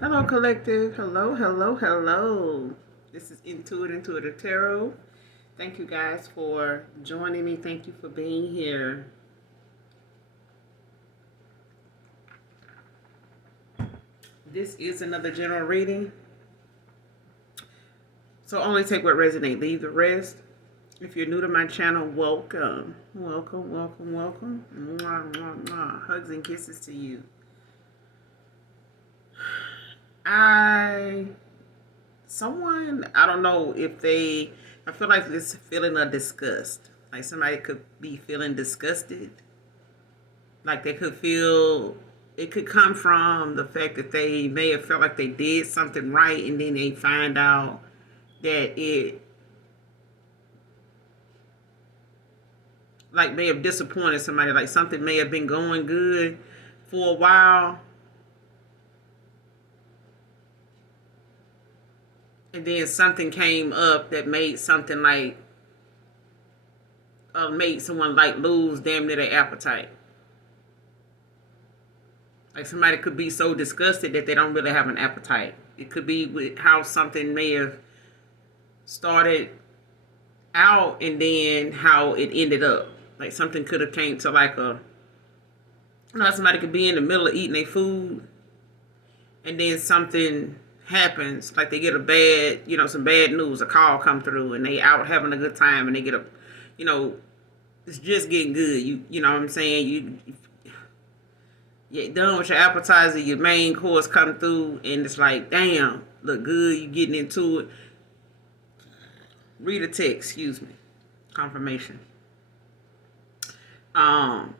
Hello, collective. Hello, hello, hello. This is Intuitive Tarot. Thank you guys for joining me. Thank you for being here. This is another general reading. So only take what resonates, leave the rest. If you're new to my channel, welcome. Welcome, welcome, welcome. Mwah, mwah, mwah. Hugs and kisses to you. I don't know if I feel like this feeling of disgust. Like somebody could be feeling disgusted. Like they could feel, it could come from the fact that they may have felt like they did something right and then they find out that it like may have disappointed somebody. Like something may have been going good for a while and then something came up that made something like made someone like lose damn near their appetite. Like somebody could be so disgusted that they don't really have an appetite. It could be with how something may have started out and then how it ended up. Like something could have came to like somebody could be in the middle of eating their food and then something happens, like they get a bad, some bad news, a call come through and they out having a good time and they get it's just getting good. You know what I'm saying? You done with your appetizer, your main course come through, and it's like, damn, look good, you getting into it. Read a text, excuse me. Confirmation. And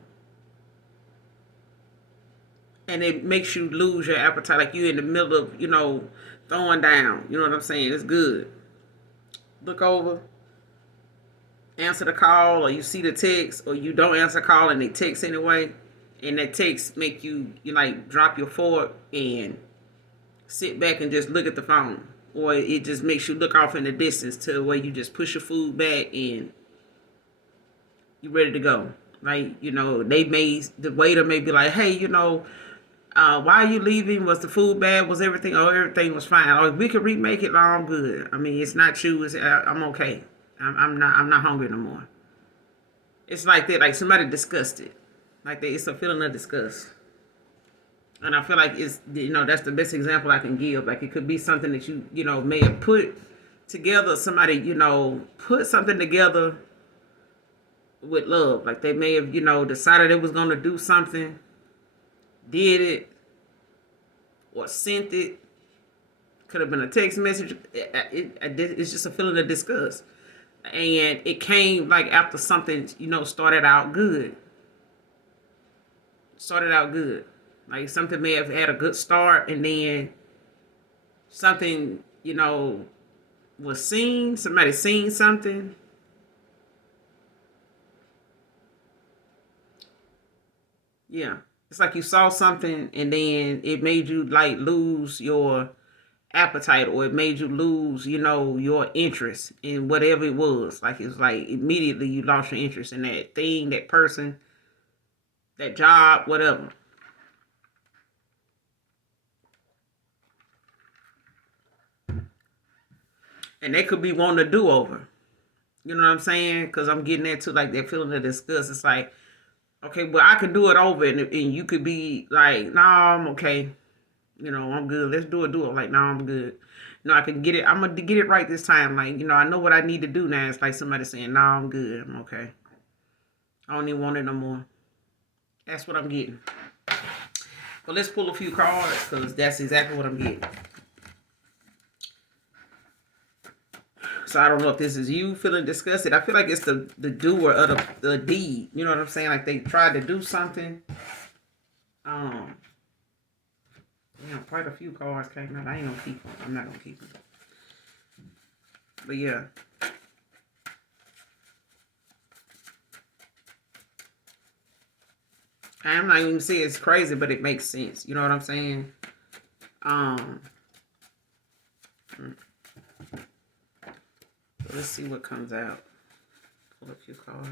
it makes you lose your appetite, like you in the middle of, throwing down. You know what I'm saying? It's good. Look over, answer the call, or you see the text, or you don't answer the call and they text anyway. And that text make you like drop your fork and sit back and just look at the phone. Or it just makes you look off in the distance to where you just push your food back and you're ready to go. Like, the waiter may be like, hey, why are you leaving? Was the food bad? Was everything? Oh, everything was fine. Oh, if we could remake it, I'm good. I mean, it's not you. I'm okay. I'm not hungry no more. It's like that. Like somebody disgusted. Like that. It's a feeling of disgust. And I feel like it's, that's the best example I can give. Like it could be something that you may have put together. Somebody, put something together with love. Like they may have, decided it was going to do something, did it, or sent it. Could have been a text message. It's just a feeling of disgust. And it came like after something, started out good. Started out good. Like something may have had a good start and then something, was seen. Somebody seen something. Yeah. It's like you saw something and then it made you like lose your appetite or it made you lose, your interest in whatever it was. Like it's like immediately you lost your interest in that thing, that person, that job, whatever. And they could be wanting a do-over. You know what I'm saying? Because I'm getting into like that feeling of disgust. It's like, okay, well, I could do it over and you could be like, nah, I'm okay. I'm good. Let's do it. Like, nah, I'm good. I can get it. I'm going to get it right this time. Like, I know what I need to do now. It's like somebody saying, nah, I'm good. I'm okay. I don't even want it no more. That's what I'm getting. Well, let's pull a few cards because that's exactly what I'm getting. So I don't know if this is you feeling disgusted. I feel like it's the doer of the deed. You know what I'm saying? Like they tried to do something. Quite a few cards came out. I ain't gonna keep them. I'm not gonna keep them. But yeah. I'm not even saying it's crazy, but it makes sense. You know what I'm saying? So let's see what comes out. Pull a few cards.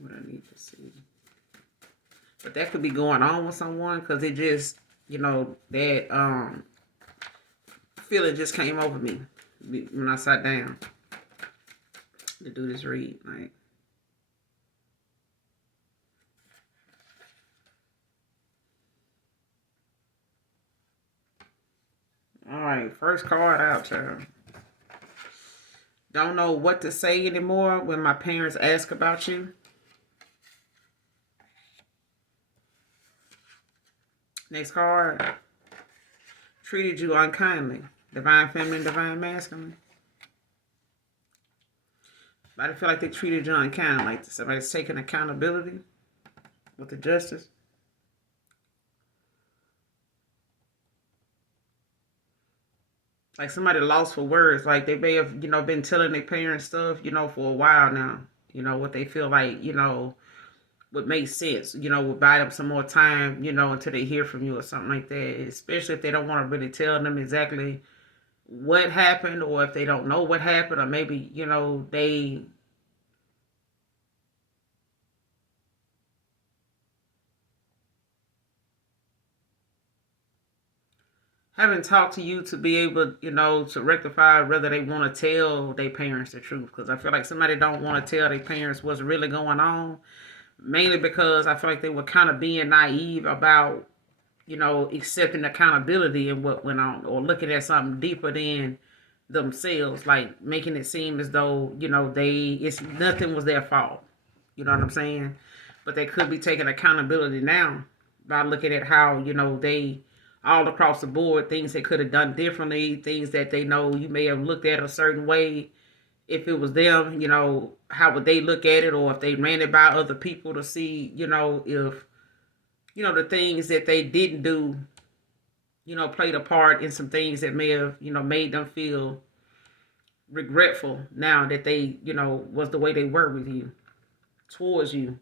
What I need to see. But that could be going on with someone because it just, that feeling just came over me when I sat down to do this read. Like, all right, first card out, child. Don't know what to say anymore when my parents ask about you. Next card. Treated you unkindly. Divine feminine, divine masculine. But I feel like they treated you unkindly. Like somebody's taking accountability with the justice. Like somebody lost for words. Like they may have, been telling their parents stuff, for a while now. What they feel like, would make sense, would buy them some more time, until they hear from you or something like that. Especially if they don't want to really tell them exactly what happened, or if they don't know what happened, or maybe, they haven't talked to you to be able, to rectify whether they want to tell their parents the truth. Because I feel like somebody don't want to tell their parents what's really going on. Mainly because I feel like they were kind of being naive about, accepting accountability and what went on, or looking at something deeper than themselves, like making it seem as though, it's nothing was their fault. You know what I'm saying? But they could be taking accountability now by looking at how, they all across the board, things they could have done differently, things that they know you may have looked at a certain way. If it was them, how would they look at it? Or if they ran it by other people to see, if, the things that they didn't do, played a part in some things that may have, made them feel regretful now that they, was the way they were with you, towards you.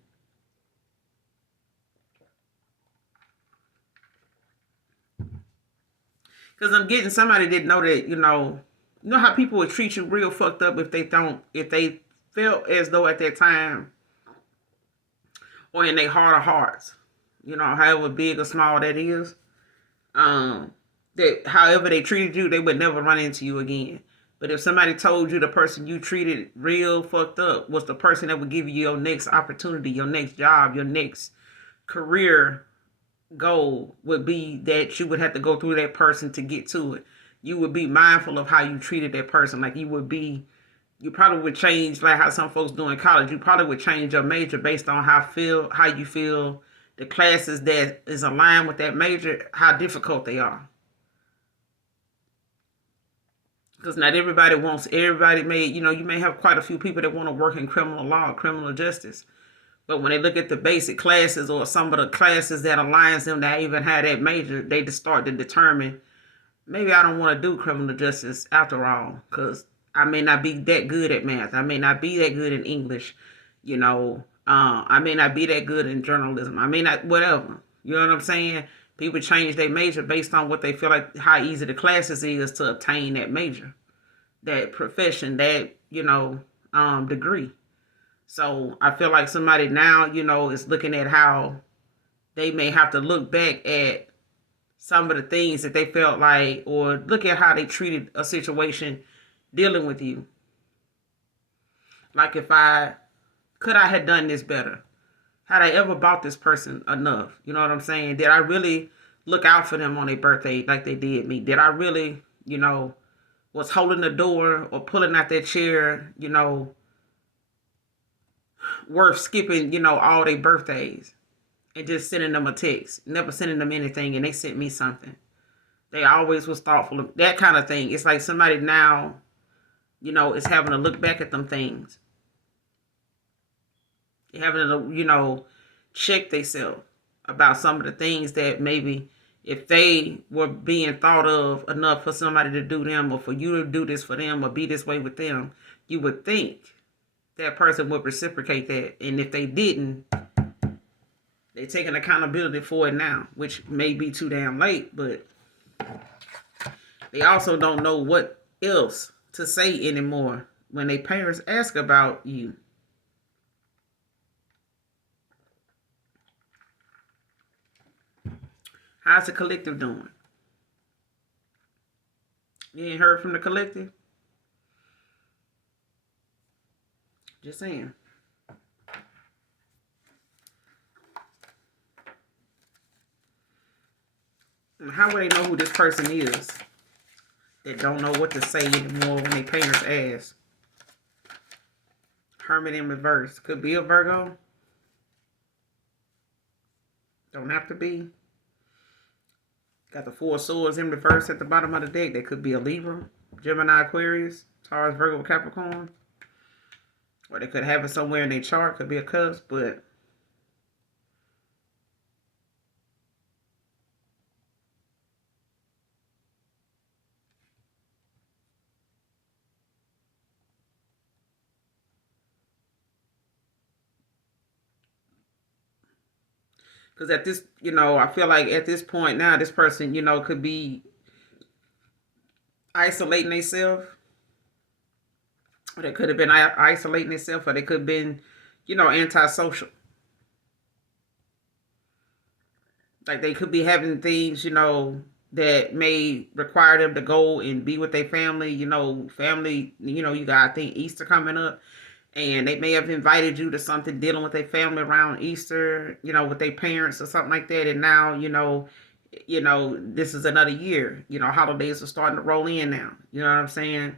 Because I'm getting somebody that know that, how people would treat you real fucked up if they felt as though at that time, or in their heart of hearts, however big or small that is, that however they treated you, they would never run into you again. But if somebody told you the person you treated real fucked up was the person that would give you your next opportunity, your next job, your next career goal, would be that you would have to go through that person to get to it. You would be mindful of how you treated that person. Like you probably would change, like how some folks do in college. You probably would change your major based on how you feel the classes that is aligned with that major, how difficult they are. Because not everybody may, you may have quite a few people that want to work in criminal law, criminal justice. But when they look at the basic classes or some of the classes that aligns them that even have that major, they just start to determine, maybe I don't want to do criminal justice after all, because I may not be that good at math. I may not be that good in English. I may not be that good in journalism. I may not, whatever. You know what I'm saying? People change their major based on what they feel like, how easy the classes is to obtain that major, that profession, that, degree. So I feel like somebody now, is looking at how they may have to look back at some of the things that they felt like, or look at how they treated a situation dealing with you. Like could I have done this better? Had I ever bought this person enough? You know what I'm saying? Did I really look out for them on their birthday like they did me? Did I really, was holding the door or pulling out that chair, worth skipping, all their birthdays and just sending them a text, never sending them anything, and they sent me something. They always was thoughtful of that kind of thing. It's like somebody now, is having to look back at them things. Having to, check themselves about some of the things that maybe if they were being thought of enough for somebody to do them, or for you to do this for them, or be this way with them, you would think that person would reciprocate that. And if they didn't, they're taking accountability for it now, which may be too damn late, but they also don't know what else to say anymore when their parents ask about you. How's the collective doing? You ain't heard from the collective? Just saying. How would they know who this person is that don't know what to say anymore when their parents ask? Hermit in reverse. Could be a Virgo. Don't have to be. Got the Four of Swords in reverse at the bottom of the deck. They could be a Libra, Gemini, Aquarius, Taurus, Virgo, Capricorn. Or they could have it somewhere in their chart. Could be a cusp, but because at this, I feel like at this point now, this person, could be isolating themselves. Or they could have been isolating themselves, or they could have been, antisocial. Like they could be having things, that may require them to go and be with their family. Family, you got, I think, Easter coming up. And they may have invited you to something dealing with their family around Easter, with their parents or something like that. And now, this is another year. Holidays are starting to roll in now. You know what I'm saying?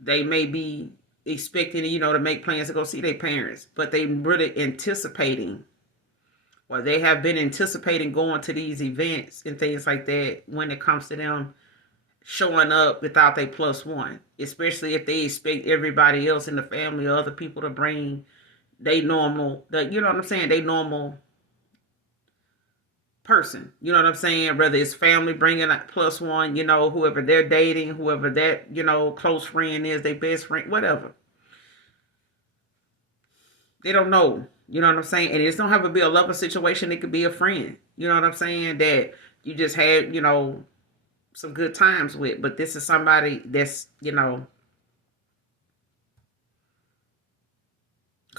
They may be expecting, to make plans to go see their parents, but they really anticipating, or they have been anticipating going to these events and things like that when it comes to them showing up without their plus one, especially if they expect everybody else in the family or other people to bring they normal, you know what I'm saying, they normal person. You know what I'm saying? Whether it's family bringing a plus one, whoever they're dating, whoever that, close friend is, their best friend, whatever. They don't know. You know what I'm saying? And it don't have to be a lover situation. It could be a friend. You know what I'm saying? That you just had, some good times with. But this is somebody that's, could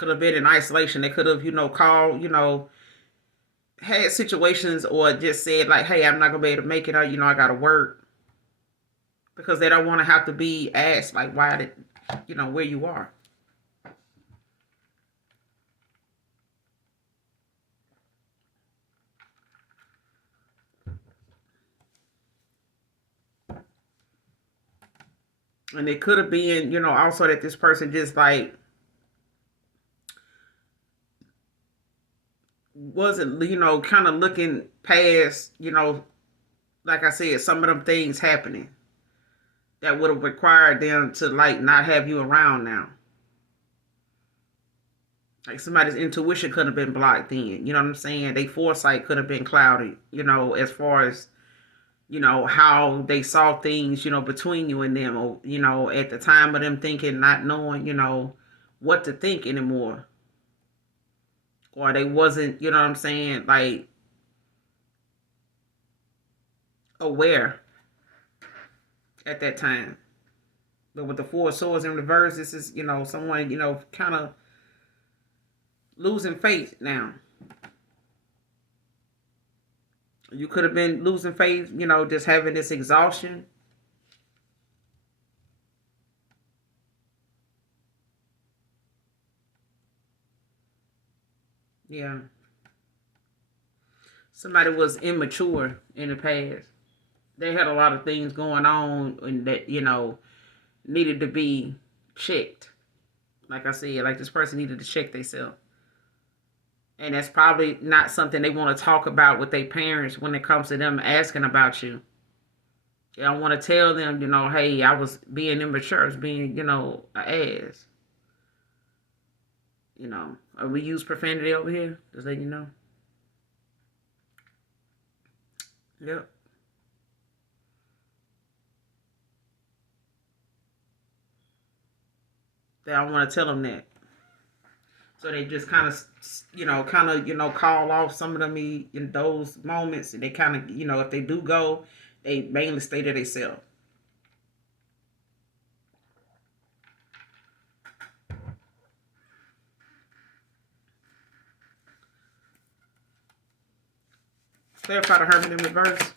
have been in isolation. They could have, called, had situations or just said like, hey, I'm not gonna be able to make it, or I gotta work, because they don't want to have to be asked like, why did, where you are. And it could have been, also that this person just like wasn't, kind of looking past, like I said, some of them things happening that would have required them to like not have you around now. Like somebody's intuition could have been blocked then. You know what I'm saying? Their foresight could have been cloudy, as far as, how they saw things, between you and them, or, at the time of them thinking, not knowing, what to think anymore. Or they wasn't, you know what I'm saying, like aware at that time. But with the Four of Swords in reverse, this is, someone, kind of losing faith now. You could have been losing faith, just having this exhaustion. Yeah. Somebody was immature in the past. They had a lot of things going on and that, needed to be checked. Like I said, like this person needed to check themselves. And that's probably not something they want to talk about with their parents when it comes to them asking about you. They don't want to tell them, hey, I was being immature, I was being, an ass. We use profanity over here, just letting you know. Yep. They don't want to tell them that. So they just kind of, call off some of them in those moments. And they kind of, if they do go, they mainly stay to themselves. Clarify the Hermit in reverse.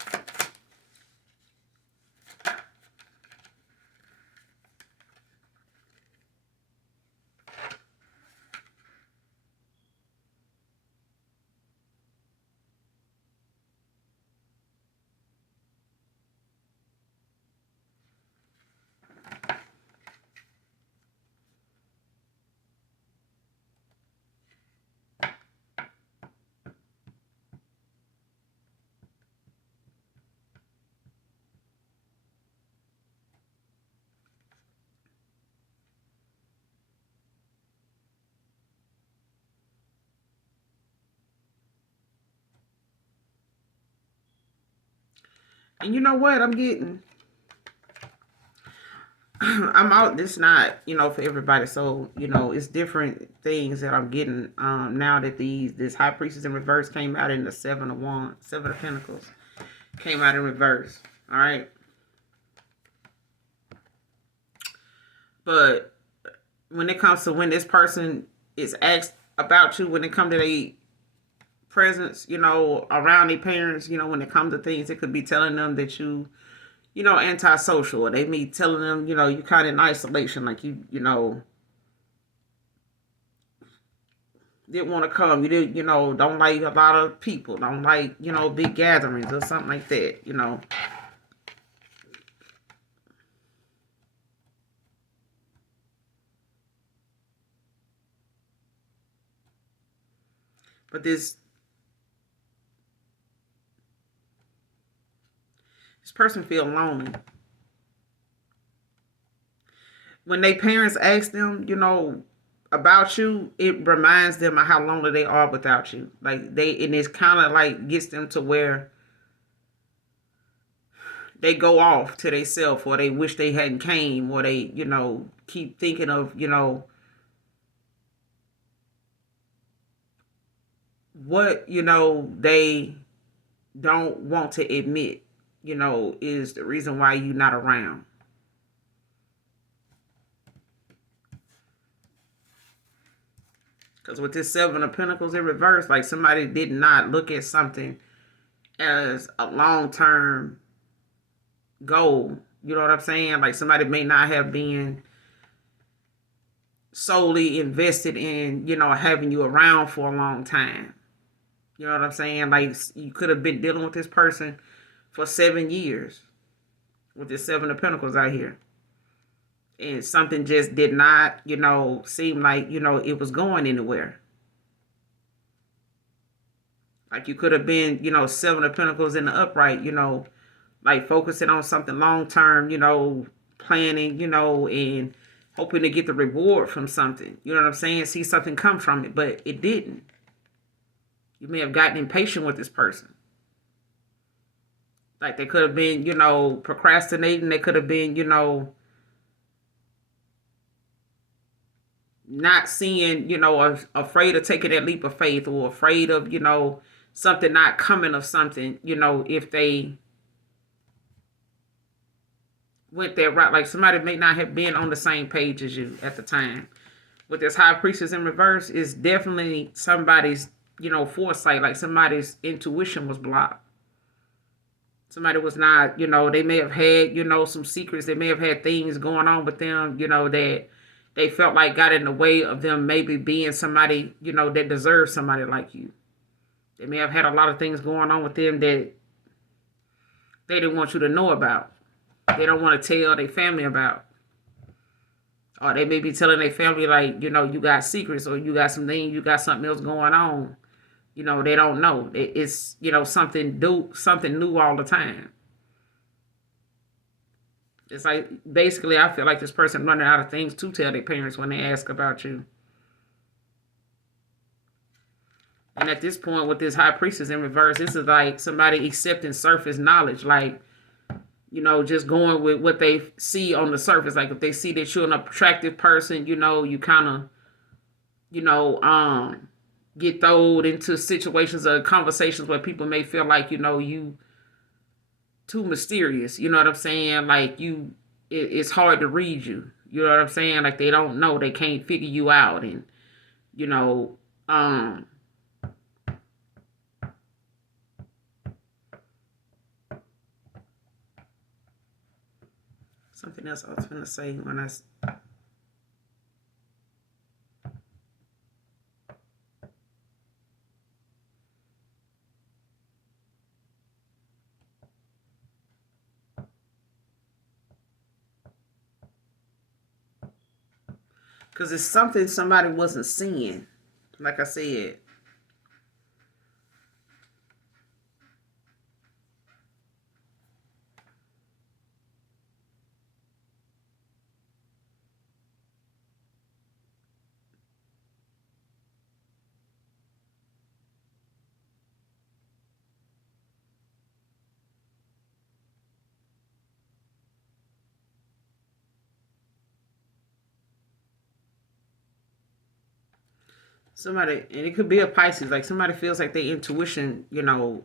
And you know what? I'm out. This not, for everybody. So, it's different things that I'm getting now that this High Priestess in reverse came out in the Seven of Pentacles came out in reverse. All right. But when it comes to when this person is asked about you, when it comes to their presence, around their parents, when it comes to things, it could be telling them that antisocial, or they be telling them, you kind of in isolation, like didn't want to come. You didn't, don't like a lot of people, don't like, big gatherings or something like that. But this person feel lonely. When their parents ask them, about you, it reminds them of how lonely they are without you. And it's kind of like gets them to where they go off to themselves, or they wish they hadn't came, or they, keep thinking of, what, they don't want to admit, is the reason why you're not around. Because with this Seven of Pentacles in reverse, like somebody did not look at something as a long-term goal. You know what I'm saying? Like somebody may not have been solely invested in, having you around for a long time. You know what I'm saying? Like you could have been dealing with this person for 7 years with this Seven of Pentacles out here. And something just did not, seem like, it was going anywhere. Like you could have been, Seven of Pentacles in the upright, like focusing on something long term, planning, and hoping to get the reward from something. You know what I'm saying? See something come from it, but it didn't. You may have gotten impatient with this person. Like they could have been, procrastinating. They could have been, not seeing, afraid of taking that leap of faith, or afraid of, something not coming of something, if they went there right. Like somebody may not have been on the same page as you at the time. With this High Priestess in reverse, is definitely somebody's, foresight, like somebody's intuition was blocked. Somebody was not, they may have had, some secrets. They may have had things going on with them, that they felt like got in the way of them maybe being somebody, that deserves somebody like you. They may have had a lot of things going on with them that they didn't want you to know about. They don't want to tell their family about. Or they may be telling their family, like, you got secrets, or you got something else going on. They don't know. It's, something new all the time. It's like, basically, I feel like this person running out of things to tell their parents when they ask about you. And at this point, with this High Priestess in reverse, this is like somebody accepting surface knowledge. Like, just going with what they see on the surface. Like, if they see that you're an attractive person, you kind of, get thrown into situations or conversations where people may feel like, you too mysterious. You know what I'm saying? Like, it's hard to read you. You know what I'm saying? Like, they don't know. They can't figure you out. And, um, Something else I was going to say when I. Because it's something somebody wasn't seeing. Like I said, somebody, and it could be a Pisces, like somebody feels like their intuition,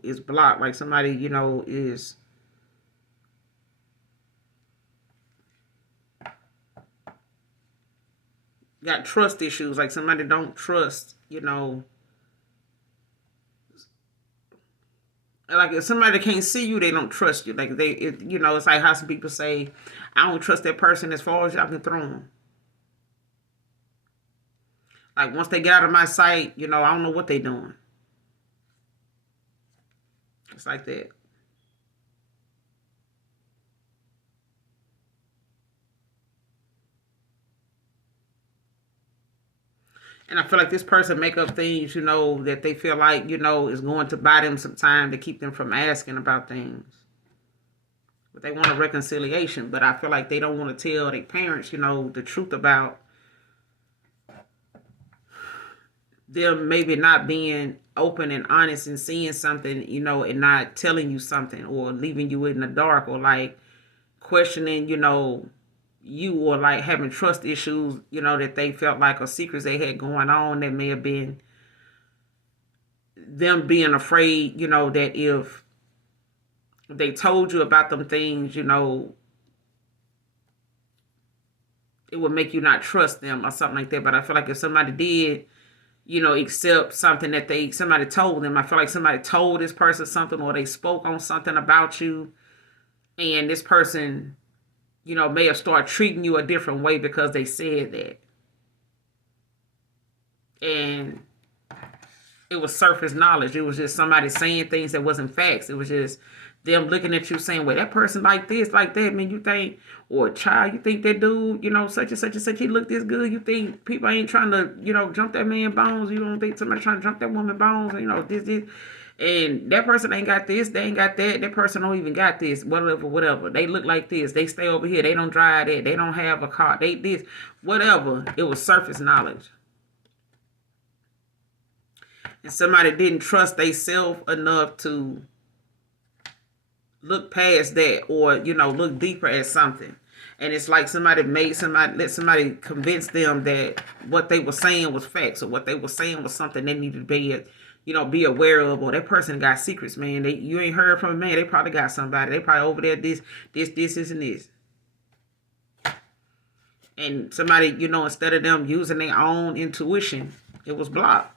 is blocked. Like somebody, is got trust issues. Like somebody don't trust, like if somebody can't see you, they don't trust you. Like it's like how some people say, I don't trust that person as far as y'all can throw them. Like once they get out of my sight, I don't know what they doing. It's like that. And I feel like this person make up things, that they feel like, is going to buy them some time to keep them from asking about things. But they want a reconciliation. But I feel like they don't want to tell their parents, the truth about them maybe not being open and honest and seeing something, and not telling you something or leaving you in the dark or like questioning, you or like having trust issues, that they felt like or secrets they had going on that may have been them being afraid, that if they told you about them things, it would make you not trust them or something like that. But I feel like if somebody did, accept something that somebody told them, I feel like somebody told this person something or they spoke on something about you, and this person, may have started treating you a different way because they said that. And it was surface knowledge. It was just somebody saying things that wasn't facts. It was just them looking at you saying, well, that person like this, like that, man, you think, or child, you think that dude, such and such and such, he look this good. You think people ain't trying to, jump that man bones. You don't think somebody trying to jump that woman bones, this. And that person ain't got this, they ain't got that. That person don't even got this, whatever. They look like this. They stay over here. They don't drive that. They don't have a car. They this, whatever. It was surface knowledge. And somebody didn't trust themselves enough to look past that or, look deeper at something. And it's like let somebody convince them that what they were saying was facts or what they were saying was something they needed to be aware of, or that person got secrets, man. You ain't heard from a man. They probably got somebody. They probably over there this, and this. And somebody, instead of them using their own intuition, it was blocked.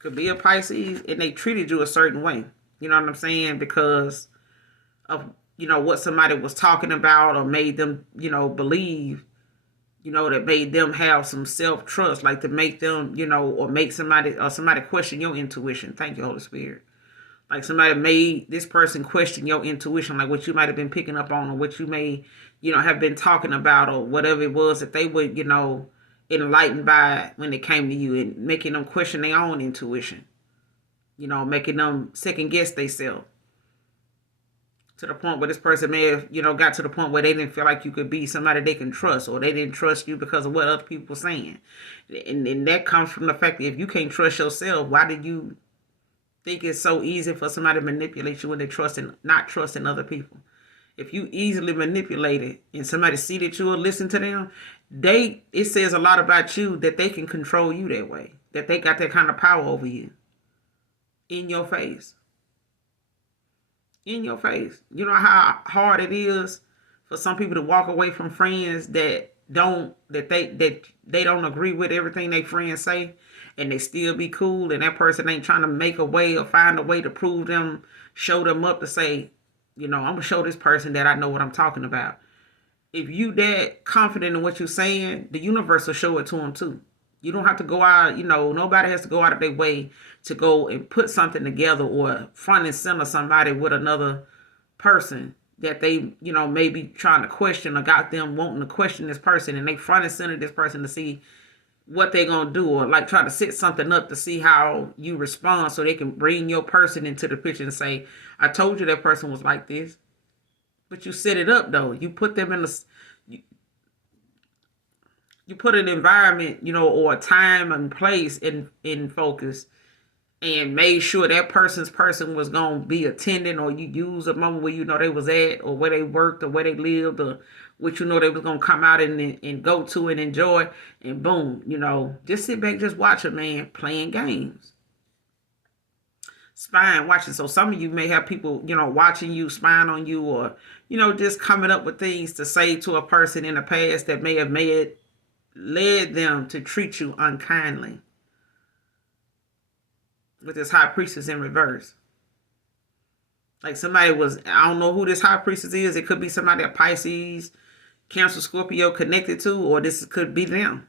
Could be a Pisces, and they treated you a certain way. You know what I'm saying? Because of, what somebody was talking about or made them, believe, that made them have some self-trust, like to make them, or make somebody question your intuition. Thank you, Holy Spirit. Like somebody made this person question your intuition, like what you might have been picking up on or what you may, have been talking about or whatever it was that they would, enlightened by when they came to you, and making them question their own intuition, making them second guess themselves to the point where this person may have, got to the point where they didn't feel like you could be somebody they can trust, or they didn't trust you because of what other people were saying. And that comes from the fact that if you can't trust yourself, why did you think it's so easy for somebody to manipulate you when they're not trusting other people? If you easily manipulate it and somebody see that you will listen to them, it says a lot about you that they can control you that way, that they got that kind of power over you in your face. In your face. You know how hard it is for some people to walk away from friends that they don't agree with everything they friends say, and they still be cool, and that person ain't trying to make a way or find a way to show them up to say, I'm gonna show this person that I know what I'm talking about. if you that confident in what you're saying, the universe will show it to them too. You don't have to go out, nobody has to go out of their way to go and put something together or front and center somebody with another person that they, may be trying to question or got them wanting to question this person, and they front and center this person to see what they're going to do, or like try to set something up to see how you respond so they can bring your person into the picture and say, I told you that person was like this. But you set it up though. You put them in you, you put an environment, or a time and place in focus, and made sure that person was gonna be attending, or you use a moment where they was at, or where they worked, or where they lived, or which they was gonna come out and go to and enjoy, and boom, just sit back, just watch a man playing games, spying, watching. So some of you may have people, watching you, spying on you, or just coming up with things to say to a person in the past that may have led them to treat you unkindly. With this high priestess in reverse. Like somebody I don't know who this high priestess is. It could be somebody at Pisces, Cancer, Scorpio connected to, or this could be them.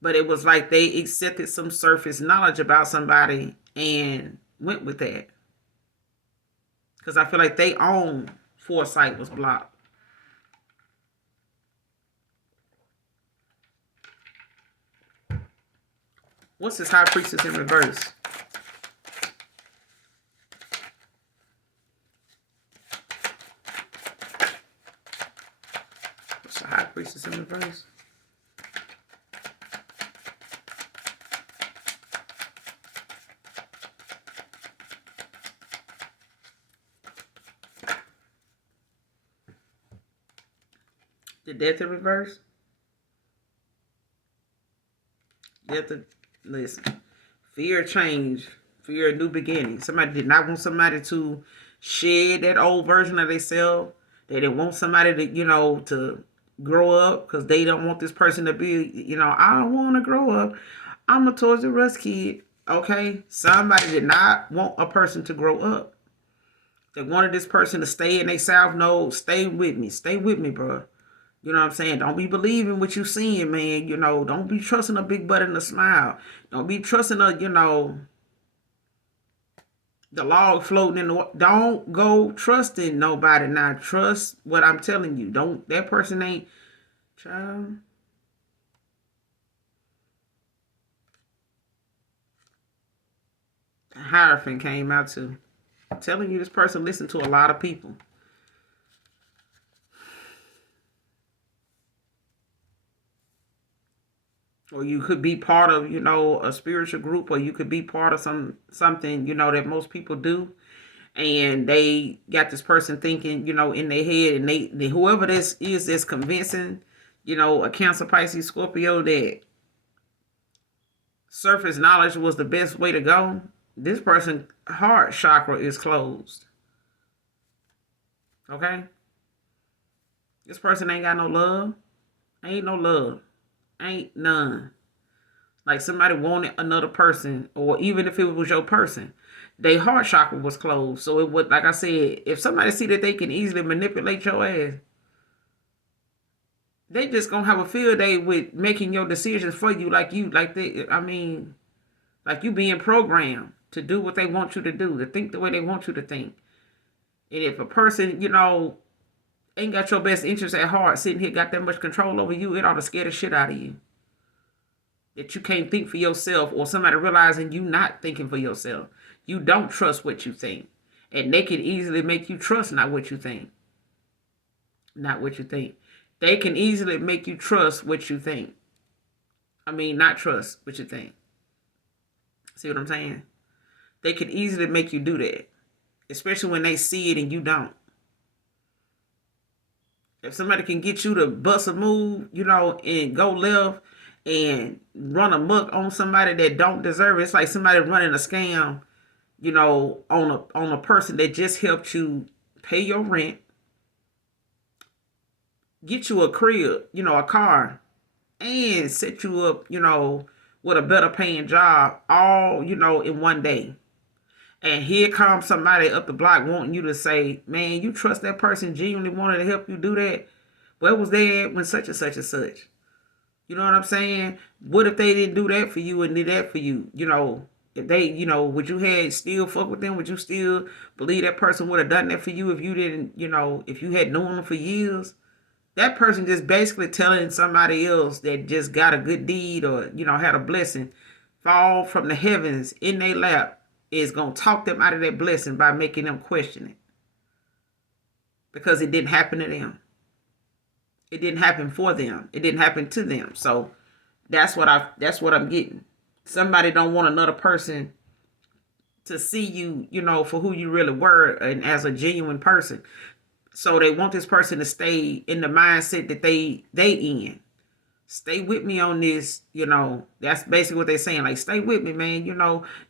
But it was like they accepted some surface knowledge about somebody and went with that. Because I feel like they own foresight was blocked. What's this high priestess in reverse? What's the high priestess in reverse? The death in reverse? Listen. Fear of change. Fear of new beginning. Somebody did not want somebody to shed that old version of themselves. They didn't want somebody to, to grow up, because they don't want this person to be, I don't want to grow up. I'm a Toys R Us kid. Okay? Somebody did not want a person to grow up. They wanted this person to stay in their south node. Stay with me. Stay with me, bro. You know what I'm saying? Don't be believing what you seeing, man. Don't be trusting a big butt and a smile. Don't be trusting the log floating in the. Don't go trusting nobody now. Trust what I'm telling you. That person ain't. Child. Hierophant came out too. I'm telling you, this person listened to a lot of people. Or you could be part of, a spiritual group, or you could be part of something, that most people do. And they got this person thinking, in their head, and they whoever this is that's convincing, a Cancer, Pisces, Scorpio, that surface knowledge was the best way to go. This person's heart chakra is closed. Okay? This person ain't got no love. Ain't no love. Ain't none. Like somebody wanted another person, or even if it was your person, their heart chakra was closed. So it would, like I said, if somebody see that they can easily manipulate your ass, they just gonna have a field day with making your decisions for you, like you being programmed to do what they want you to do, to think the way they want you to think. And if a person, ain't got your best interest at heart, sitting here got that much control over you, it ought to scare the shit out of you. That you can't think for yourself, or somebody realizing you not thinking for yourself. You don't trust what you think. And they can easily make you trust not what you think. Not what you think. They can easily make you trust what you think. Not trust what you think. See what I'm saying? They can easily make you do that. Especially when they see it and you don't. If somebody can get you to bust a move, and go left and run amok on somebody that don't deserve it, it's like somebody running a scam, on a person that just helped you pay your rent, get you a crib, a car, and set you up, with a better paying job, all, in one day. And here comes somebody up the block wanting you to say, man, you trust that person genuinely wanted to help you do that? Where was they at when such and such and such? You know what I'm saying? What if they didn't do that for you and did that for you? If they, would you had still fuck with them? Would you still believe that person would have done that for you if you didn't, if you had known them for years? That person just basically telling somebody else that just got a good deed or, had a blessing fall from the heavens in their lap is going to talk them out of that blessing by making them question it because it didn't happen to them. It didn't happen for them. It didn't happen to them. So that's what I'm getting. Somebody don't want another person to see you, for who you really were and as a genuine person. So they want this person to stay in the mindset that they in. Stay with me on this, that's basically what they're saying. Like, stay with me, man.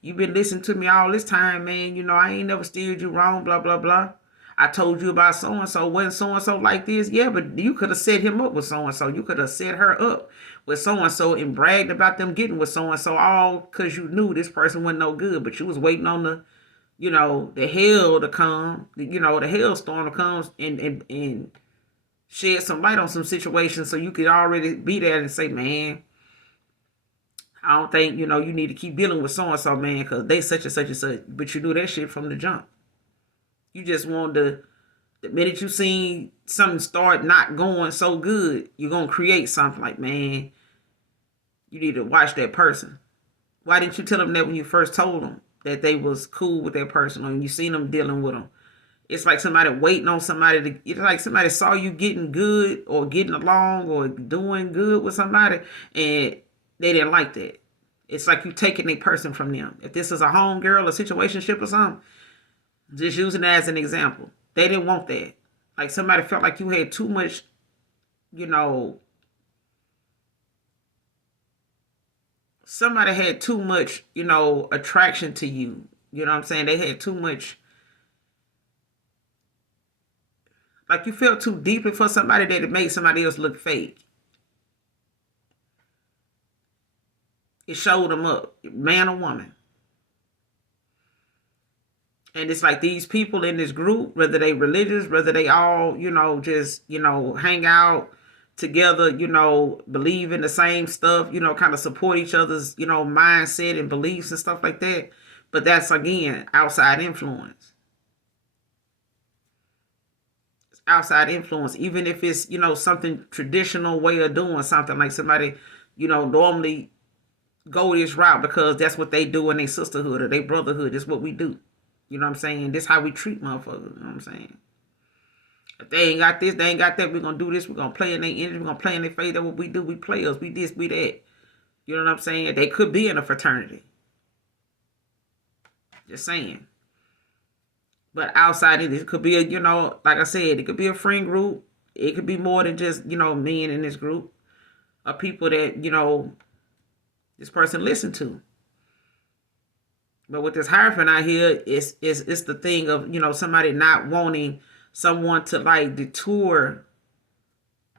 You've been listening to me all this time, man. I ain't never steered you wrong, blah, blah, blah. I told you about so-and-so. Wasn't so-and-so like this? Yeah, but you could have set him up with so-and-so. You could have set her up with so-and-so and bragged about them getting with so-and-so all because you knew this person wasn't no good. But you was waiting on the hell to come, the hailstorm to come and shed some light on some situations so you could already be there and say, man, I don't think, you need to keep dealing with so-and-so, man, because they such and such and such. But you knew that shit from the jump. You just wanted to, the minute you seen something start not going so good, you're going to create something like, man, you need to watch that person. Why didn't you tell them that when you first told them that they was cool with that person or you seen them dealing with them? It's like somebody waiting on somebody to, it's like somebody saw you getting good or getting along or doing good with somebody and they didn't like that. It's like you taking a person from them. If this is a home girl, a situationship or something, just using it as an example. They didn't want that. Like somebody felt like you had too much, somebody had too much, attraction to you. You know what I'm saying? They had too much, like you felt too deeply for somebody that it made somebody else look fake. It showed them up, man or woman. And it's like these people in this group, whether they religious, whether they all, just, hang out together, believe in the same stuff, kind of support each other's, mindset and beliefs and stuff like that. But that's, again, outside influence. It's outside influence, even if it's, something traditional way of doing something, like somebody, normally go this route because that's what they do in their sisterhood or their brotherhood. That's what we do. You know what I'm saying? This how we treat motherfuckers. You know what I'm saying? If they ain't got this, they ain't got that, we're going to do this. We're going to play in their energy. We're going to play in their face. That's what we do. We play us. We this, we that. You know what I'm saying? They could be in a fraternity. Just saying. But outside of this, it could be a, like I said, it could be a friend group. It could be more than just, men in this group. Of people that, this person listened to. But with this hyphen out here, it's the thing of, somebody not wanting someone to like detour,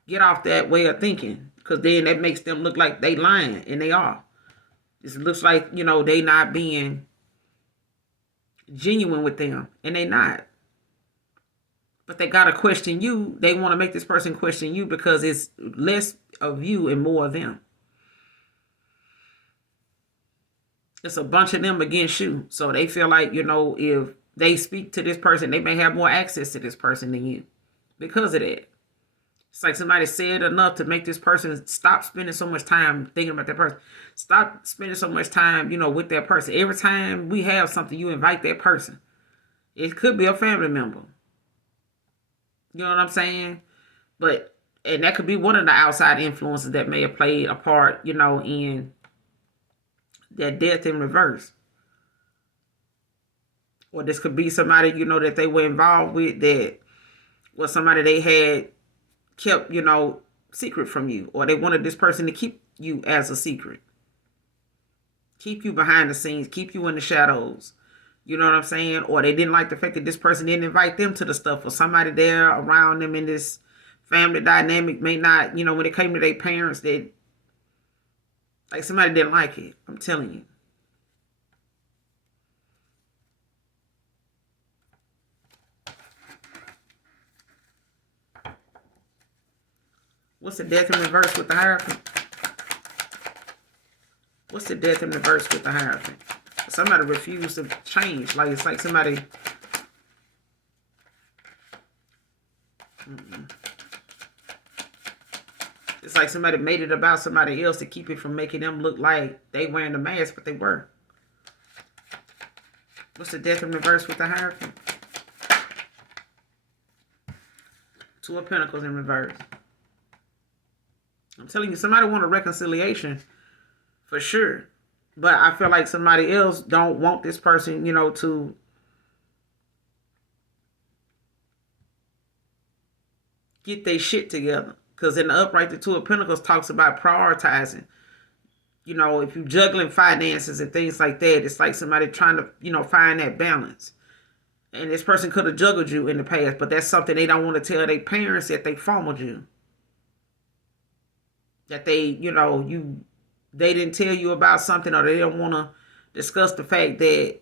get off that way of thinking. Because then that makes them look like they lying, and they are. It looks like, they not being genuine with them, and they not. But they got to question you. They want to make this person question you because it's less of you and more of them. It's a bunch of them against you. So they feel like, if they speak to this person, they may have more access to this person than you because of that. It's like somebody said enough to make this person stop spending so much time thinking about that person. Stop spending so much time, with that person. Every time we have something, you invite that person. It could be a family member. You know what I'm saying? And that could be one of the outside influences that may have played a part, in that death in reverse. Or this could be somebody, that they were involved with that was somebody they had kept, secret from you. Or they wanted this person to keep you as a secret. Keep you behind the scenes. Keep you in the shadows. You know what I'm saying? Or they didn't like the fact that this person didn't invite them to the stuff. Or somebody there around them in this family dynamic may not, when it came to their parents, they, like somebody didn't like it. I'm telling you. What's the death in reverse with the Hierophant? What's the death in reverse with the Hierophant? Somebody refused to change. Like, it's like somebody... It's like somebody made it about somebody else to keep it from making them look like they wearing the mask, but they were. What's the death in reverse with the Hierophant? Two of Pentacles in reverse. I'm telling you, somebody want a reconciliation for sure. But I feel like somebody else don't want this person, you know, to get their shit together. Because in the upright, the Two of Pentacles talks about prioritizing. You know, if you're juggling finances and things like that, it's like somebody trying to, you know, find that balance. And this person could have juggled you in the past, but that's something they don't want to tell their parents, that they fumbled you. That they, you know, they didn't tell you about something, or they don't want to discuss the fact that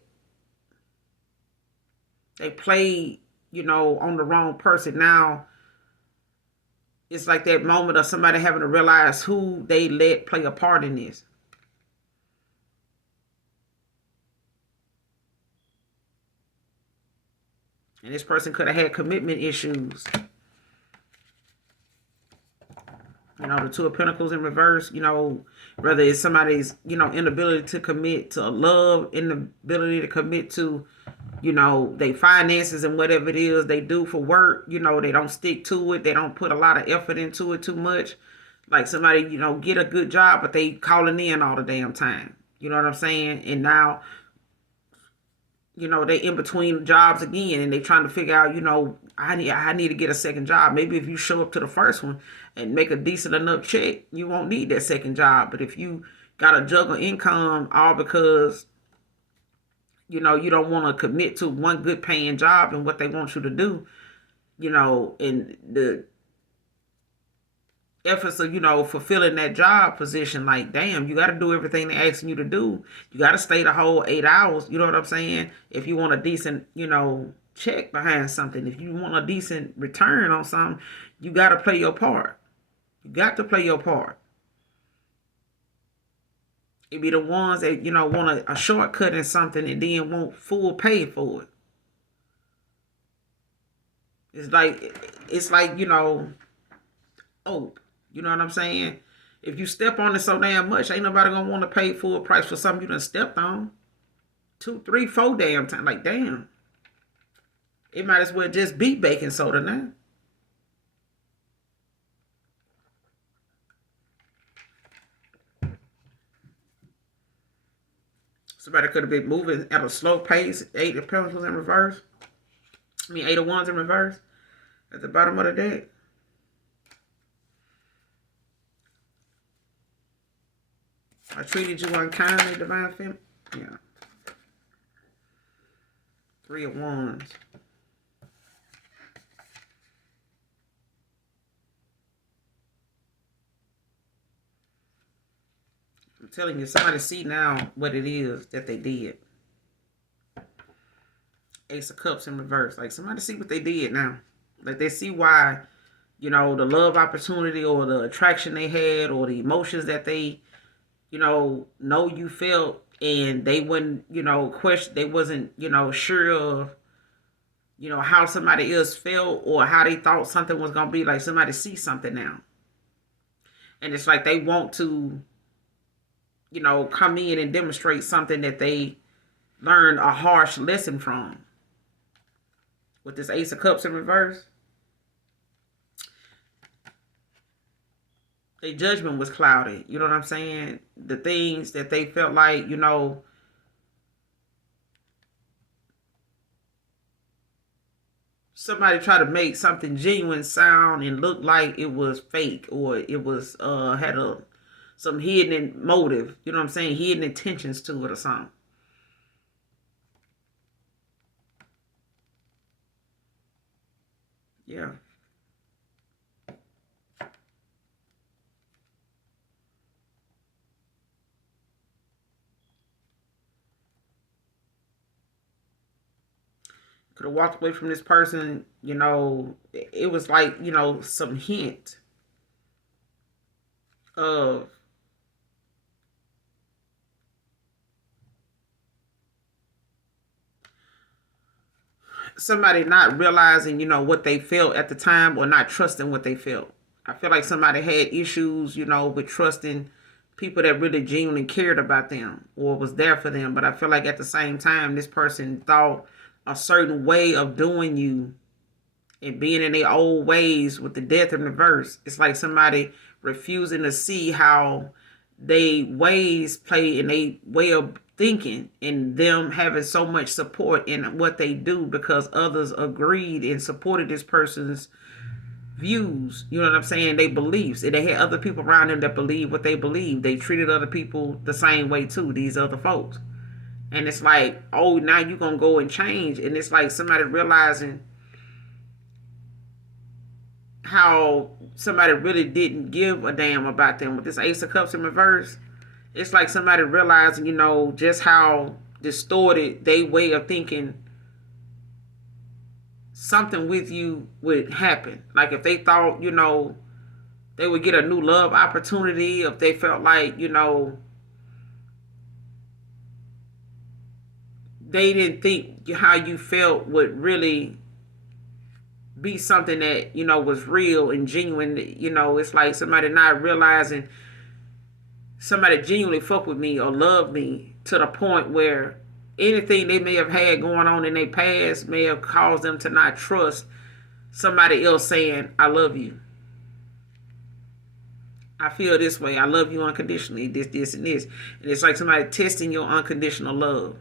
they played, you know, on the wrong person. Now, it's like that moment of somebody having to realize who they let play a part in this. And this person could have had commitment issues. You know, the Two of Pentacles in reverse, you know, whether it's somebody's, you know, inability to commit to love, inability to commit to, you know, their finances and whatever it is they do for work. You know, they don't stick to it. They don't put a lot of effort into it too much. Like somebody, you know, get a good job, but they calling in all the damn time. You know what I'm saying? And now, you know, they in between jobs again, and they trying to figure out, you know, I need to get a second job. Maybe if you show up to the first one and make a decent enough check, you won't need that second job. But if you got to juggle income all because, you know, you don't want to commit to one good paying job and what they want you to do, you know, and the efforts of, you know, fulfilling that job position, like, damn, you got to do everything they're asking you to do. You got to stay the whole 8 hours. You know what I'm saying? If you want a decent, you know, check behind something, if you want a decent return on something, you got to play your part. You got to play your part. It be the ones that, you know, want a shortcut in something and then want full pay for it. It's like, you know, oh, you know what I'm saying? If you step on it so damn much, ain't nobody gonna want to pay full price for something you done stepped on 2, 3, 4 damn times. Like, damn. It might as well just be baking soda now. Somebody could have been moving at a slow pace. 8 of Pentacles in reverse. I mean, 8 of Wands in reverse. At the bottom of the deck. I treated you unkindly, Divine Feminine. Yeah. 3 of Wands. I'm telling you, somebody see now what it is that they did. Ace of Cups in reverse. Like, somebody see what they did now. Like, they see why, you know, the love opportunity or the attraction they had or the emotions that they, you know you felt, and they wouldn't, you know, question, they wasn't, you know, sure of, you know, how somebody else felt or how they thought something was going to be. Like, somebody see something now. And it's like they want to, you know, come in and demonstrate something that they learned a harsh lesson from. With this Ace of Cups in reverse, their judgment was clouded. You know what I'm saying? The things that they felt like, you know, somebody tried to make something genuine sound and look like it was fake, or it was had some hidden motive. You know what I'm saying? Hidden intentions to it or something. Yeah. Could have walked away from this person, you know, it was like, you know, some hint. You know what I'm saying? Hidden intentions to it or something. Yeah. Could have walked away from this person, you know, it was like, you know, some hint. You know what I'm saying? Hidden intentions to it or something. Yeah. Could have walked away from this person, you know, it was like, you know, some hint. You know what I'm saying? Hidden intentions to it or something. Yeah. Could have walked away from this person, you know, of somebody not realizing, what they felt at the time or not trusting what they felt. I feel like somebody had issues, with trusting people that really genuinely cared about them or was there for them. But I feel like at the same time, this person thought a certain way of doing you and being in their old ways with the death in the verse. It's like somebody refusing to see how they ways play in a way of thinking and them having so much support in what they do because others agreed and supported this person's views, you know what I'm saying, they beliefs. And they had other people around them that believe what they believe. They treated other people the same way too, these other folks. And it's like, oh, now you're gonna go and change. And it's like somebody realizing how somebody really didn't give a damn about them with this Ace of Cups in reverse. It's like somebody realizing, just how distorted they way of thinking something with you would happen. Like if they thought, they would get a new love opportunity, if they felt like, they didn't think how you felt would really be something that, was real and genuine. It's like somebody not realizing somebody genuinely fuck with me or love me to the point where anything they may have had going on in their past may have caused them to not trust somebody else saying, I love you. I feel this way. I love you unconditionally. This, and this. And it's like somebody testing your unconditional love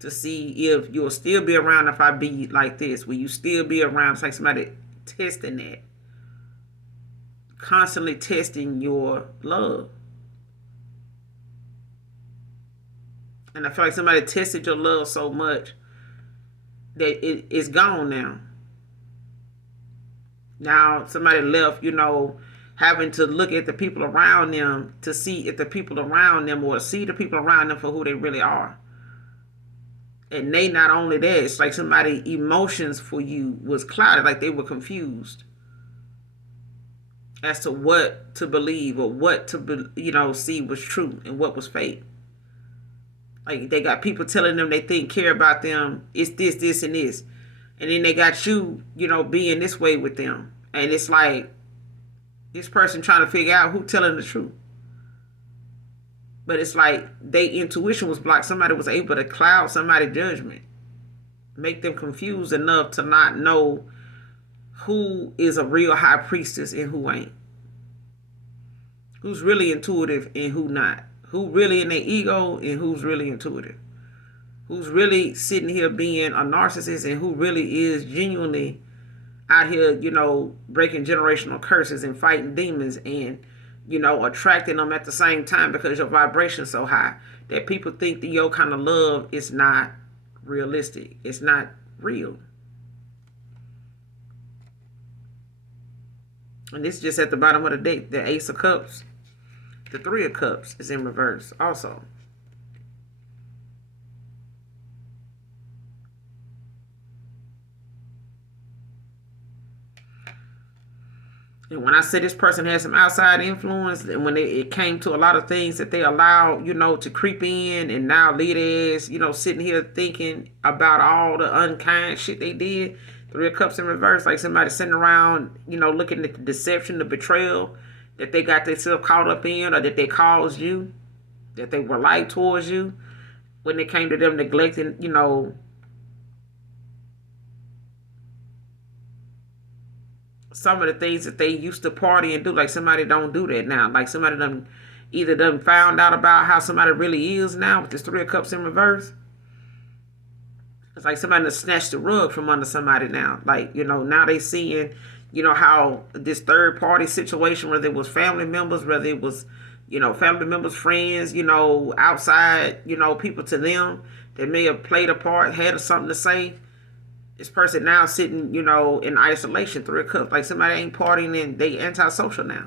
to see if you'll still be around if I be like this. Will you still be around? It's like somebody testing that. Constantly testing your love. And I feel like somebody tested your love so much that it's gone now. Now somebody left, having to look at the people around them to see if the people around them or see the people around them for who they really are. And they not only that, it's like somebody emotions for you was clouded, like they were confused as to what to believe or what to see was true and what was fake. Like they got people telling them they think care about them. It's this, and this. And then they got you, being this way with them. And it's like this person trying to figure out who telling the truth. But it's like their intuition was blocked. Somebody was able to cloud somebody's judgment. Make them confused enough to not know who is a real high priestess and who ain't. Who's really intuitive and who not. Who really in their ego and who's really intuitive. Who's really sitting here being a narcissist and who really is genuinely out here, breaking generational curses and fighting demons and, attracting them at the same time because your vibration's so high that people think that your kind of love is not realistic. It's not real. And this is just at the bottom of the deck. The Ace of Cups. The Three of Cups is in reverse also. And when I say this person had some outside influence, and when it came to a lot of things that they allowed, to creep in and now lead as, sitting here thinking about all the unkind shit they did. Three of Cups in reverse, like somebody sitting around, looking at the deception, the betrayal that they got themselves caught up in or that they caused you, that they were light towards you. When it came to them neglecting, some of the things that they used to party and do, like somebody don't do that now. Like somebody done found out about how somebody really is now with this Three of Cups in reverse. It's like somebody done snatched the rug from under somebody now. Like, now they seeing, how this third party situation, whether it was family members, whether it was, family members, friends, outside, people to them that may have played a part, had something to say. This person now sitting, in isolation, Three of Cups. Like somebody ain't partying and they antisocial now.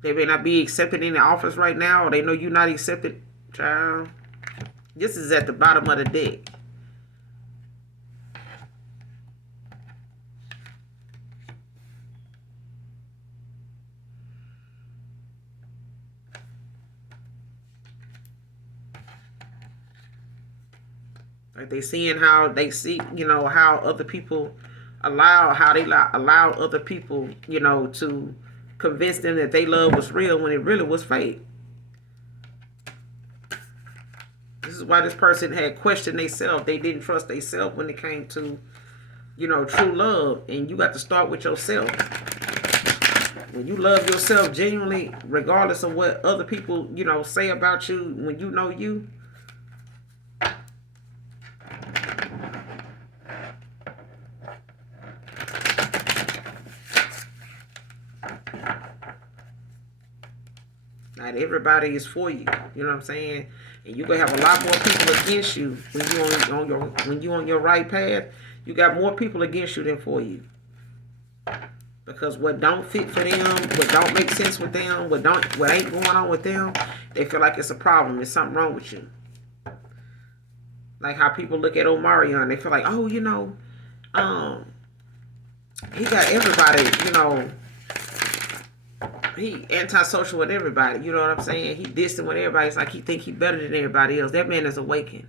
They may not be accepted in the office right now, or they know you're not accepted. Child. This is at the bottom of the deck. Like they seeing how they see, how other people allow other people, to convince them that they love was real when it really was fake. This is why this person had questioned themselves. They didn't trust themselves when it came to, true love. And you got to start with yourself. When you love yourself genuinely, regardless of what other people, say about you, when you know you, not everybody is for you. You know what I'm saying? And you gonna have a lot more people against you when you on your right path. You got more people against you than for you. Because what don't fit for them, what don't make sense with them, what ain't going on with them, they feel like it's a problem. There's something wrong with you. Like how people look at Omarion, they feel like, oh, he got everybody, he antisocial with everybody. You know what I'm saying? He distant with everybody. It's like he think he better than everybody else. That man is awakened.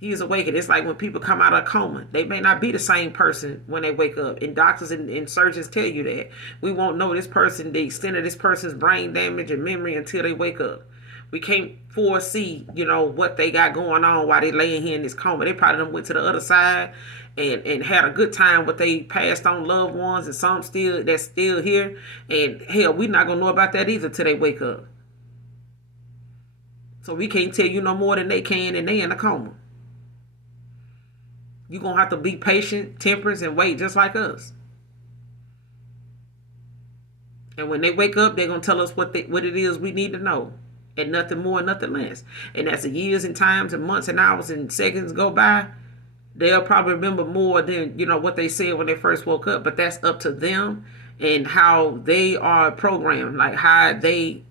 He is awakened. It's like when people come out of a coma. They may not be the same person when they wake up. And doctors and surgeons tell you that. We won't know this person, the extent of this person's brain damage and memory until they wake up. We can't foresee, what they got going on while they laying here in this coma. They probably done went to the other side and had a good time with they passed on loved ones, and some that's still here. And hell, we not gonna know about that either till they wake up. So we can't tell you no more than they can, and they in a coma. You're going to have to be patient, temperance, and wait just like us. And when they wake up, they're going to tell us what it is we need to know. And nothing more, nothing less. And as the years and times and months and hours and seconds go by, they'll probably remember more than, what they said when they first woke up. But that's up to them and how they are programmed. Like how they,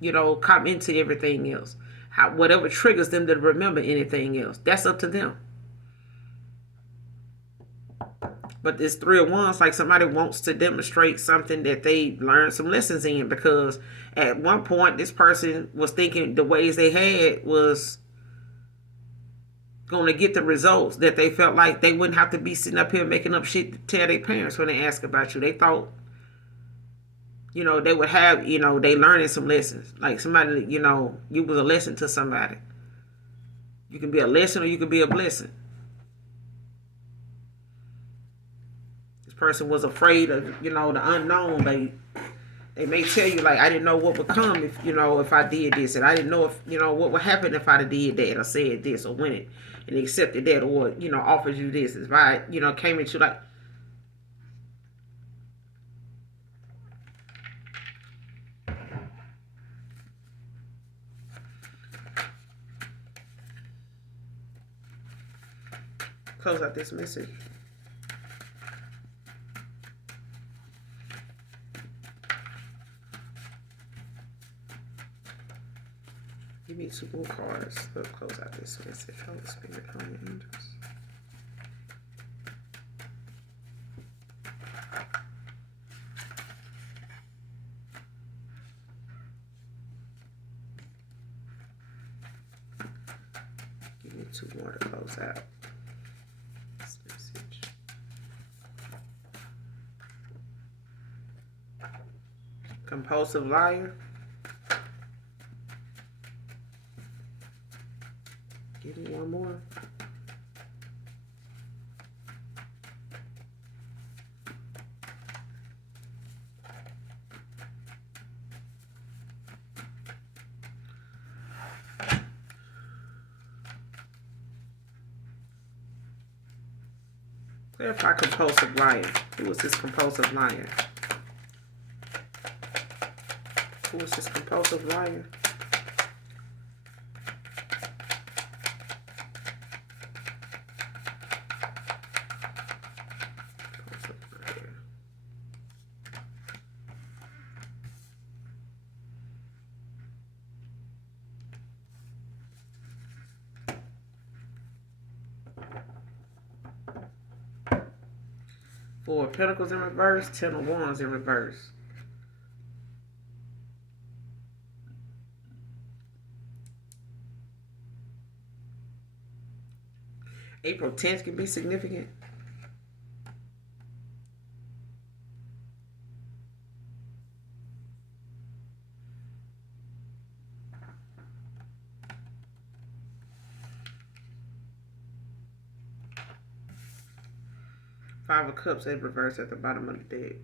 come into everything else. Whatever triggers them to remember anything else. That's up to them. But this 301's like somebody wants to demonstrate something that they learned some lessons in, because at one point this person was thinking the ways they had was going to get the results that they felt like they wouldn't have to be sitting up here making up shit to tell their parents when they ask about you. They thought, they would have, they learning some lessons. Like somebody, you was a lesson to somebody. You can be a lesson or you can be a blessing. Person was afraid of, the unknown. They may tell you like, I didn't know what would come if I did this, and I didn't know if what would happen if I did that or said this or went it and accepted that, or offered you this. If I came into like, close out this message. Give me 2 more cards. Let's close out this message. Holy Spirit, Holy Angels. Give me 2 more to close out this message. Compulsive liar. Give me 1 more. Clarify compulsive liar. Who is this compulsive liar? Who is this compulsive liar? Four of Pentacles in reverse, 10 of Wands in reverse. April 10th can be significant. Five of Cups in reverse at the bottom of the deck.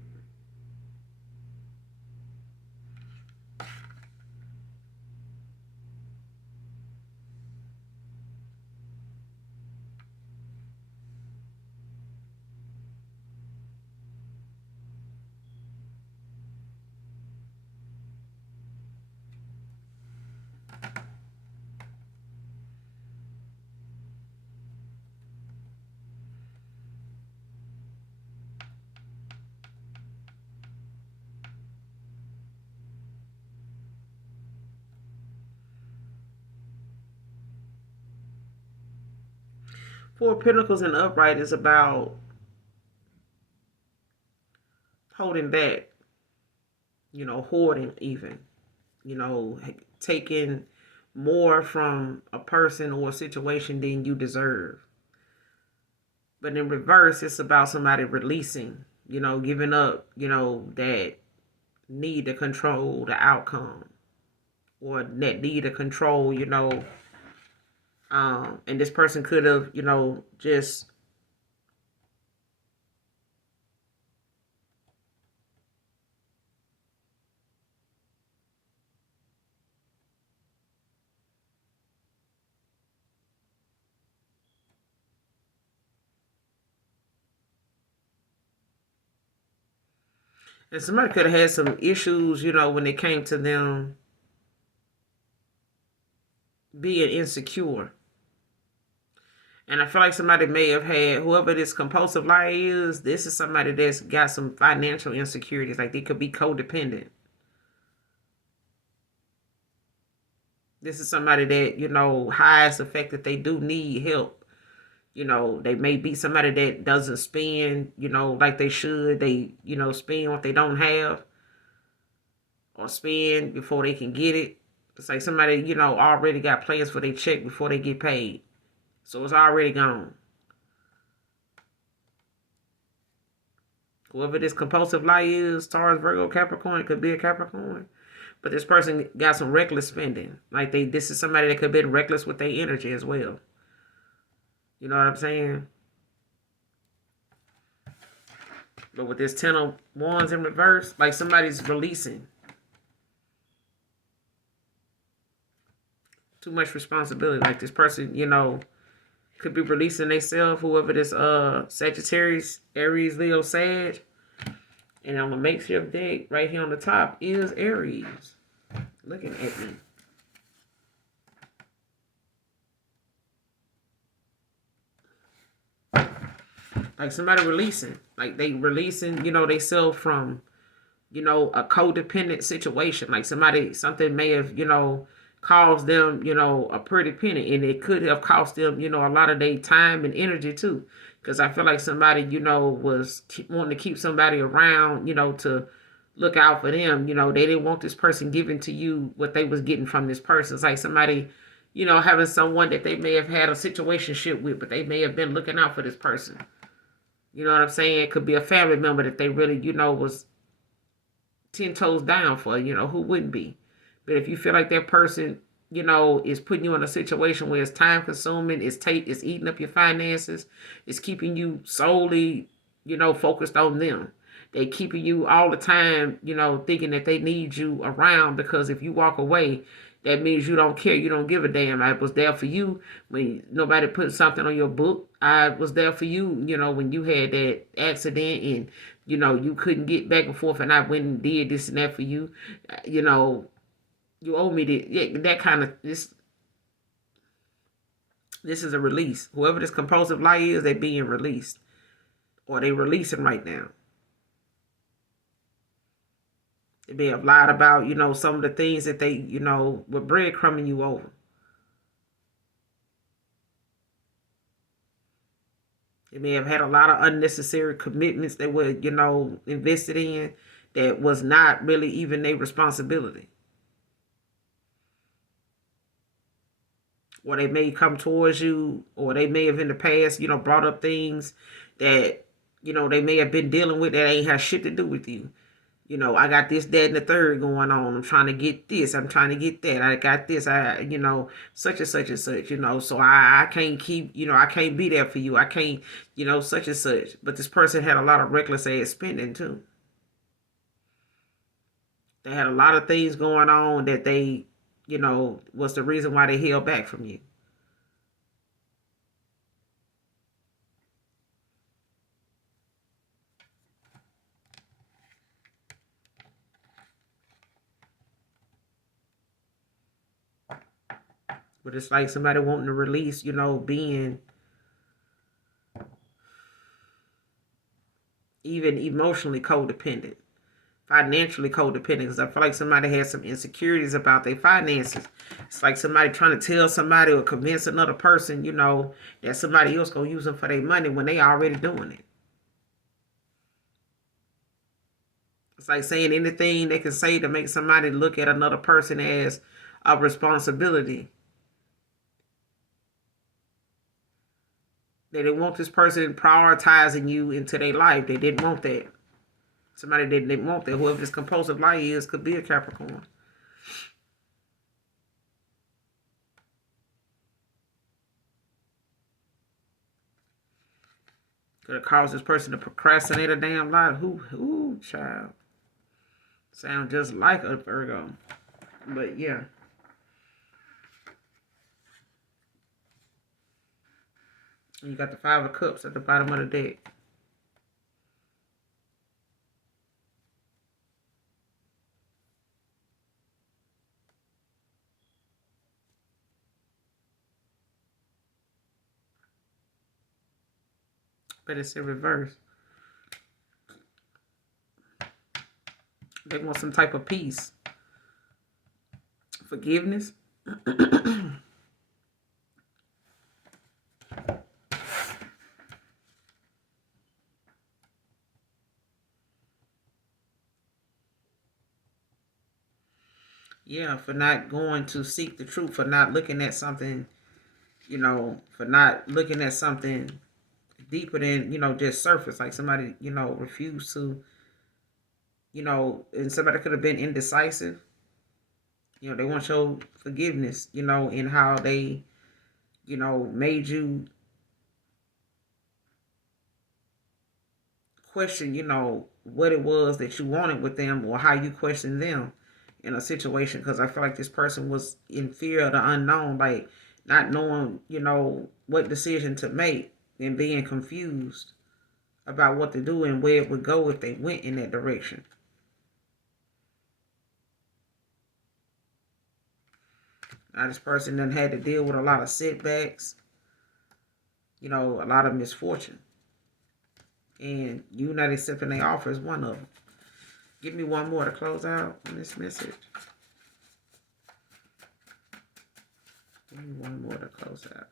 Four of Pentacles in the upright is about holding back, hoarding even, taking more from a person or a situation than you deserve. But in reverse, it's about somebody releasing, giving up, that need to control the outcome or that need to control, and this person could have, just and somebody could have had some issues, when it came to them being insecure. And I feel like somebody may have had, whoever this compulsive liar is, this is somebody that's got some financial insecurities. Like they could be codependent. This is somebody that, hides the fact that they do need help. They may be somebody that doesn't spend, like they should. They, spend what they don't have or spend before they can get it. It's like somebody, already got plans for their check before they get paid. So it's already gone. Whoever this compulsive liar is, Taurus, Virgo, Capricorn, it could be a Capricorn. But this person got some reckless spending. Like this is somebody that could have been reckless with their energy as well. You know what I'm saying? But with this 10 of Wands in reverse, like somebody's releasing too much responsibility. Like this person, could be releasing themselves, whoever this Sagittarius, Aries, Leo, Sag. And on the makeshift deck, right here on the top, is Aries. Looking at me. Like somebody releasing. Like they releasing, they self from, a codependent situation. Like something may have, caused them, a pretty penny. And it could have cost them, a lot of their time and energy too. Because I feel like somebody, was wanting to keep somebody around, to look out for them. They didn't want this person giving to you what they was getting from this person. It's like somebody, having someone that they may have had a situationship with, but they may have been looking out for this person. You know what I'm saying? It could be a family member that they really, was 10 toes down for, who wouldn't be? But if you feel like that person, is putting you in a situation where it's time consuming, it's eating up your finances, it's keeping you solely, focused on them. They keeping you all the time, thinking that they need you around because if you walk away, that means you don't care. You don't give a damn. I was there for you when nobody put something on your book. I was there for you, when you had that accident and, you couldn't get back and forth and I went and did this and that for you. You owe me that kind of, this is a release. Whoever this compulsive liar is, they being released. Or they releasing right now. They may have lied about, some of the things that they, were breadcrumbing you over. They may have had a lot of unnecessary commitments that were, invested in that was not really even their responsibility. or they may come towards you, or they may have in the past, brought up things that, they may have been dealing with that ain't have shit to do with you. I got this, that, and the third going on. I'm trying to get this. I'm trying to get that. I got this. Such and such and such, So I can't keep, I can't be there for you. I can't, such and such. But this person had a lot of reckless ass spending too. They had a lot of things going on that they, was the reason why they held back from you. But it's like somebody wanting to release, being even emotionally codependent, financially codependent. Because I feel like somebody has some insecurities about their finances. It's like somebody trying to tell somebody or convince another person, that somebody else gonna use them for their money when they already doing it. It's like saying anything they can say to make somebody look at another person as a responsibility. They didn't want this person prioritizing you into their life. They didn't want that. Somebody didn't want that. Whoever this compulsive liar is could be a Capricorn. Could have caused this person to procrastinate a damn lot. Who, child? Sound just like a Virgo. But yeah. And you got the Five of Cups at the bottom of the deck. But it's in reverse. They want some type of peace. Forgiveness. Yeah, for not going to seek the truth, for not looking at something, for not looking at something deeper than, just surface. Like somebody, refused to, and somebody could have been indecisive. They want your forgiveness, in how they, made you question, what it was that you wanted with them or how you questioned them in a situation. Because I feel like this person was in fear of the unknown, like not knowing, what decision to make and being confused about what to do and where it would go if they went in that direction. Now this person then had to deal with a lot of setbacks, a lot of misfortune. And you not accepting their offer is one of them. Give me one more to close out on this message. Give me one more to close out.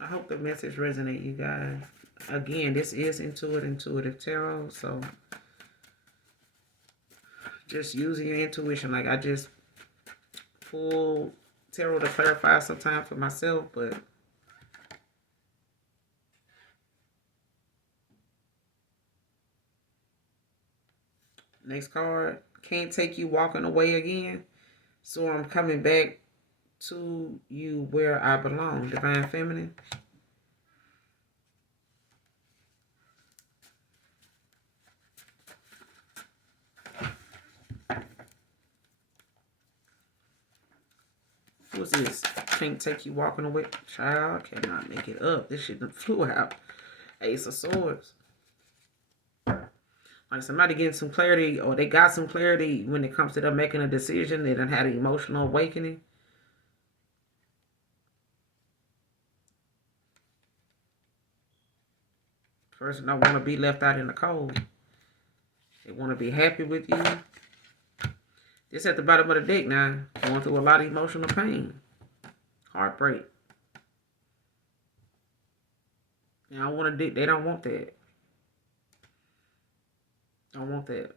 I hope the message resonates, you guys. Again, this is intuitive tarot, so just using your intuition. Like I just pull tarot to clarify sometimes for myself, but next card, can't take you walking away again. So I'm coming back to you where I belong. Divine Feminine. What's this? Can't take you walking away. Child, cannot make it up. This shit flew out. Ace of Swords. Like somebody getting some clarity, or they got some clarity when it comes to them making a decision. They done had an emotional awakening. Person don't want to be left out in the cold. They want to be happy with you. It's at the bottom of the deck now. Going through a lot of emotional pain. Heartbreak. And I want to. They don't want that. Don't want that.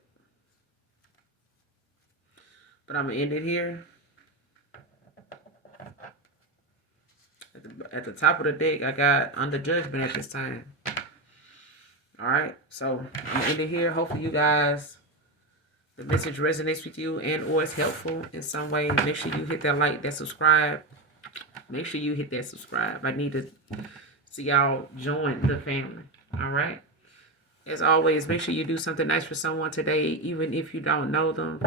But I'm going to end it here. At the top of the deck, I got under judgment at this time. All right. So I'm going to end it here. Hopefully you guys, the message resonates with you and or is helpful in some way. Make sure you hit that like, that subscribe. Make sure you hit that subscribe. I need to see y'all join the family. All right. As always, make sure you do something nice for someone today, even if you don't know them.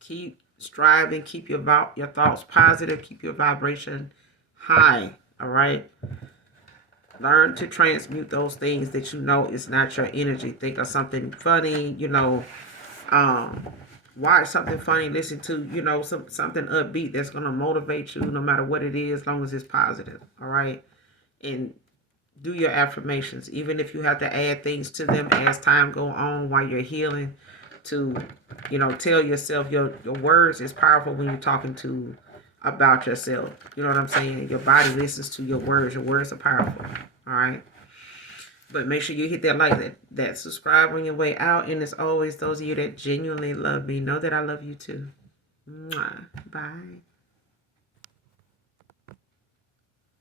Keep striving. Keep your thoughts positive. Keep your vibration high. All right. Learn to transmute those things that you know is not your energy. Think of something funny. Watch something funny. Listen to something upbeat that's gonna motivate you, no matter what it is, as long as it's positive. All right. And do your affirmations, even if you have to add things to them as time go on while you're healing, to tell yourself your words is powerful when you're talking about yourself. You know what I'm saying? Your body listens to your words. Your words are powerful. All right. But make sure you hit that like, that subscribe on your way out. And as always, those of you that genuinely love me, know that I love you too. Mwah. Bye.